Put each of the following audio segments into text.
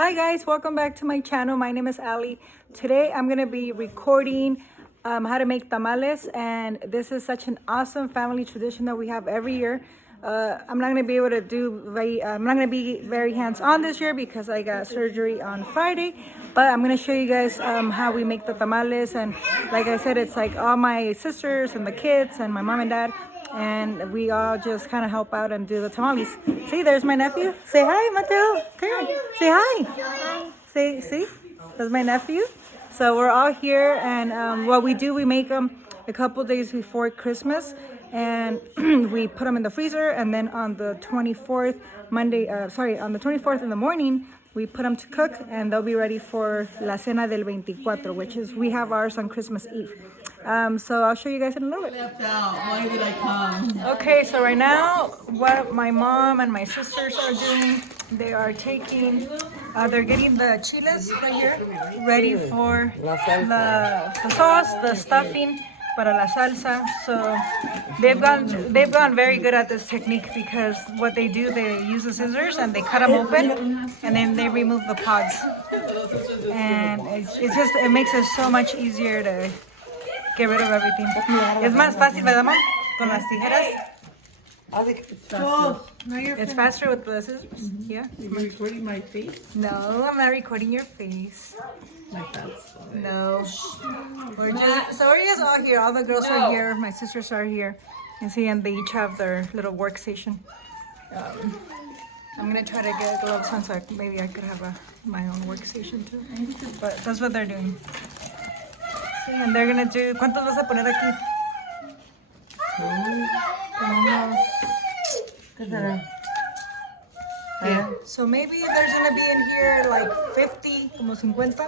Hi guys, welcome back to my channel. My name is Ali. Today I'm going to be recording how to make tamales, and this is such an awesome family tradition that we have every year. I'm not going to be able to I'm not going to be very hands-on this year because I got surgery on Friday, but I'm going to show you guys how we make the tamales. And like I said, it's like all my sisters and the kids and my mom and dad, and we all just kind of help out and do the tamales. See, there's my nephew. Say hi, Mateo. Come here. Say hi. See, that's my nephew. So we're all here, and what we do, we make them a couple days before Christmas, and we put them in the freezer, and then on the 24th, on the 24th in the morning, we put them to cook, and they'll be ready for La Cena del 24, which is, we have ours on Christmas Eve. So I'll show you guys in a little bit. Why did I come? Okay, so right now, what my mom and my sisters are doing, they are taking, they're getting the chiles right here, ready for the sauce, the stuffing, para la salsa. So they've gone very good at this technique, because what they do, they use the scissors and they cut them open, and then they remove the pods. And it makes it so much easier to get rid of everything. Es más fácil, ¿verdad, Mom? Con las tijeras. It's faster with the scissors. Yeah. You're recording my face? No, I'm not recording your face. Like that. No. We're just all here. All the girls are here. My sisters are here. You see, and they each have their little workstation. I'm gonna try to get gloves on, so maybe I could have my own workstation too. But that's what they're doing. See, and they're gonna do. ¿Cuántos vas a poner aquí? Yeah. So maybe there's gonna be in here like 50, como 50.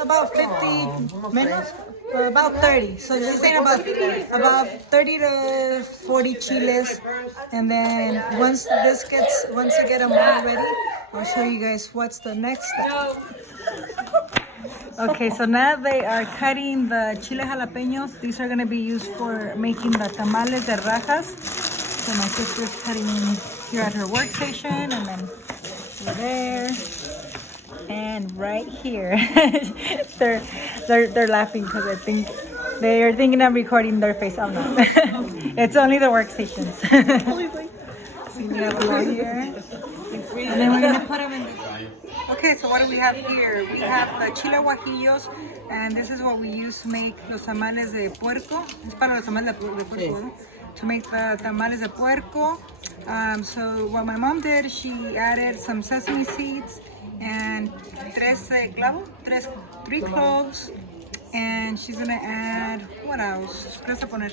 About 50 minutes, or about 30. So this ain't about 30 to 40 chiles. And then once you get them all ready, I'll show you guys what's the next step. Okay, so now they are cutting the chile jalapeños. These are going to be used for making the tamales de rajas. So my sister's cutting here at her workstation, and then over there, and right here. they're laughing because I think they are thinking I'm recording their face. I'm not. It's only the workstations. So we have one here, and then we're going to put them in the... Okay, so what do we have here? We have the chile guajillos, and this is what we use to make los tamales de puerco. Es para los tamales de puerco, ¿no? To make the tamales de puerco. So what my mom did, she added some sesame seeds and three cloves, and she's gonna add, what else? ¿Qué vas a poner?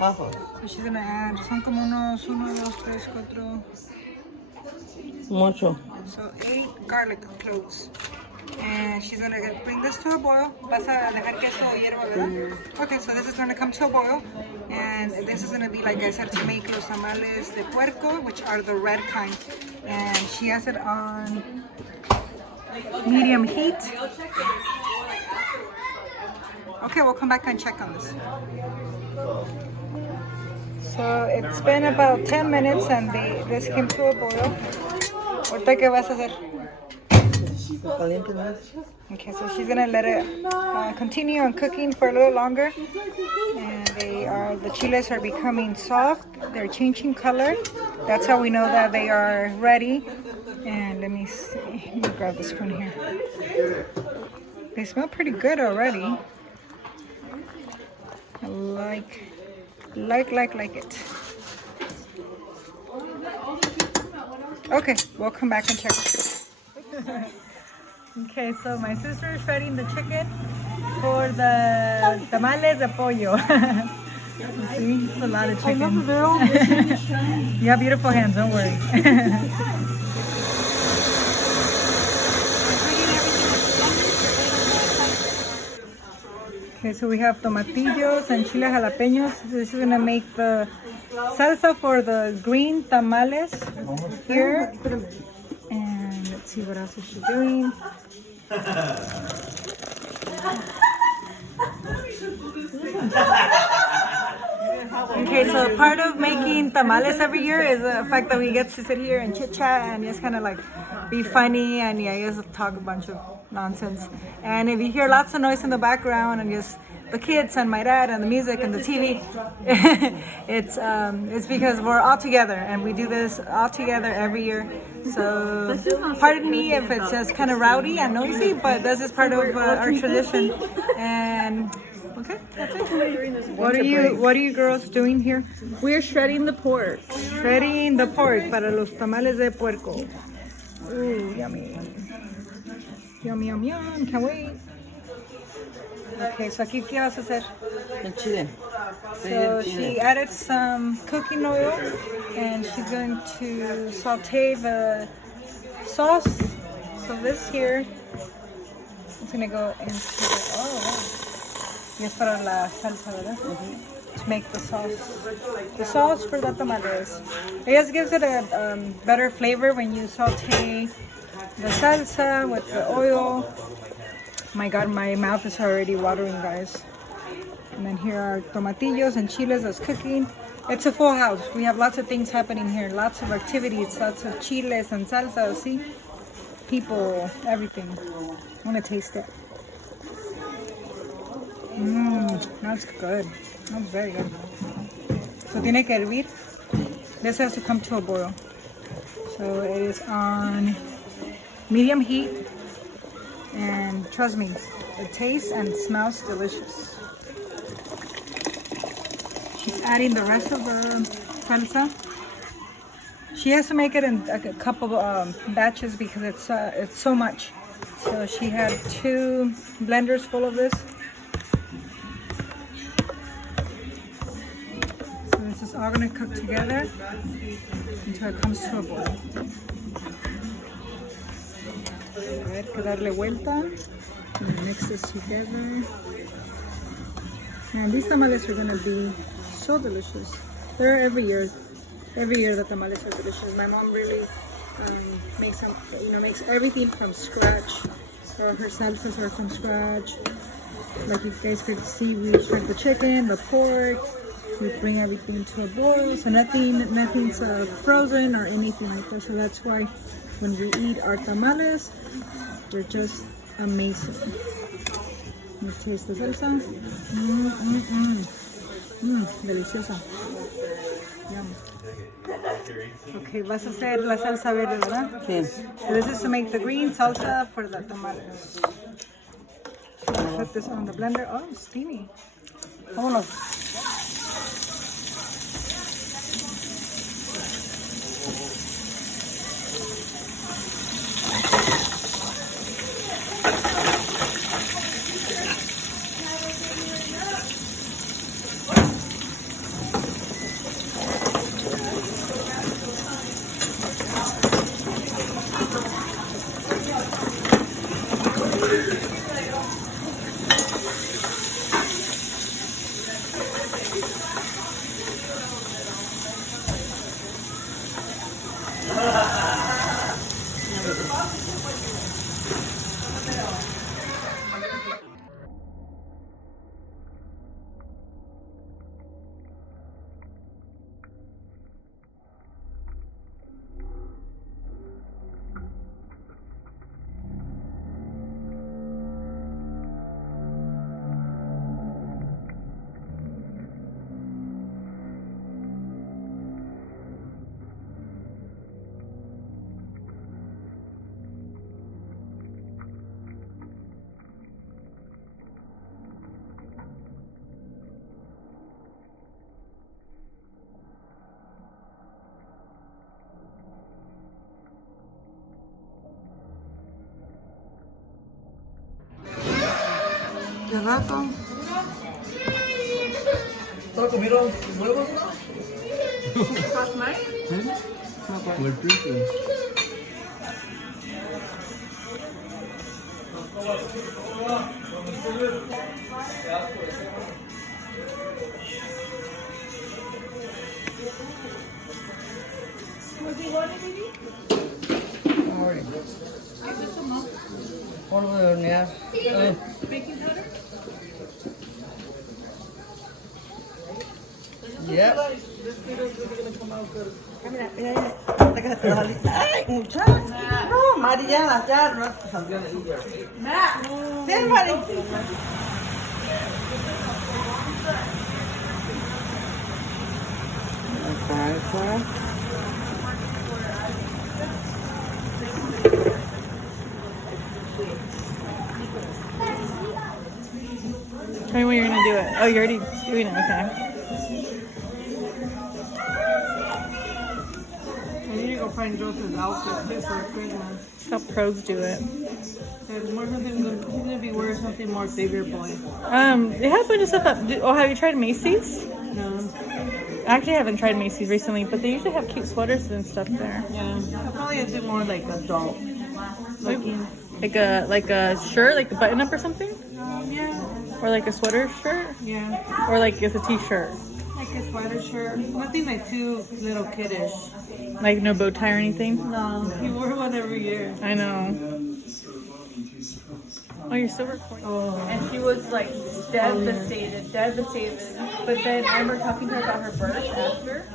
Ajo. So she's gonna add, son como unos 1, 2, 3, 4... Mucho. So 8 garlic cloves. And she's gonna bring this to a boil. Vas a dejar que esto hierva, ¿verdad? Okay, so this is gonna come to a boil. And this is gonna be, like I said, to make los tamales de puerco, which are the red kind. And she has it on medium heat. Okay, we'll come back and check on this. So it's been about 10 minutes and this came to a boil. ¿Ahorita qué vas a hacer? Okay, so she's gonna let it continue on cooking for a little longer. And the chiles are becoming soft. They're changing color. That's how we know that they are ready. And let me see. Let me grab this one here. They smell pretty good already. I like it. Okay, we'll come back and check. Okay, so my sister is shredding the chicken for the tamales de pollo. See, it's a lot of chicken. You have beautiful hands, don't worry. Okay, so we have tomatillos and chile jalapeños. This is gonna make the salsa for the green tamales here. And let's see, what else is she doing? Okay, so part of making tamales every year is the fact that we get to sit here and chit chat and just kind of like be funny and yeah, just talk a bunch of nonsense. And if you hear lots of noise in the background and just the kids and my dad and the music and the TV, it's because we're all together and we do this all together every year. So pardon me if it's just kind of rowdy and noisy, but this is part of our tradition. And okay, that's it. What are you girls doing here? We're shredding the pork. Shredding the pork para los tamales de puerco. Ooh, yummy. Yum, yum, yum. Can't wait. Okay, so aquí, ¿qué vas a hacer? El chile. So she added some cooking oil and she's going to saute the sauce. So this here is going to go into the, oh wow. Y es para la salsa, ¿verdad? To make the sauce. The sauce for the tamales. It just gives it a better flavor when you saute the salsa with the oil. My God, my mouth is already watering, guys. And then here are tomatillos and chiles that's cooking. It's a full house. We have lots of things happening here. Lots of activities, lots of chiles and salsa. See? People, everything. I want to taste it. That's good. That's very good. So tiene que hervir. This has to come to a boil. So it is on medium heat. And trust me, it tastes and smells delicious. She's adding the rest of the salsa. She has to make it in a couple batches because it's so much. So she had 2 blenders full of this. So this is all gonna cook together until it comes to a boil. A ver, que darle vuelta and mix this together. And these tamales are gonna be so delicious. They're every year. Every year the tamales are delicious. My mom really makes some, makes everything from scratch. Or her salsas are from scratch. Like you guys could see, we shred the chicken, the pork. We bring everything to a boil, so nothing's frozen or anything like that. So that's why when we eat our tamales, they're just amazing. Let me taste the salsa. Deliciosa. Yum. Okay, vas a hacer la salsa verde, ¿verdad? Sí. So this is to make the green salsa for the tamales. So I'll put this on the blender. Oh, steamy. Vámonos. ¿Qué rato? ¿No comieron huevos, no? Last night? We're drinking. What do you want, baby? Polvo de hornear. Baking powder? Yep. This video's really gonna come out good. Mira, mira, mira. Déjate la salida. ¡Ay, muchacha! No, Mari, ya no salió de ella. Ven, Mari. Tell me when you're gonna do it. Oh, you're already doing it. Okay. I need to go find Joseph's outfit for Christmas. How pros do it. There's more something good. He's gonna be wearing something more bigger boy. They have a bunch of stuff up. Oh, have you tried Macy's? No. I actually haven't tried Macy's recently, but they usually have cute sweaters and stuff there. Yeah. I'll probably do more like adult looking. Like a shirt, like a button up or something? Yeah. Or like a sweater shirt? Yeah. Or like it's a t-shirt? Like a sweater shirt. Nothing like too little kiddish. Like no bow tie or anything? No. You wear one every year. I know. Oh, you're still recording? Oh. And she was like devastated. But then I remember talking to her about her birth after.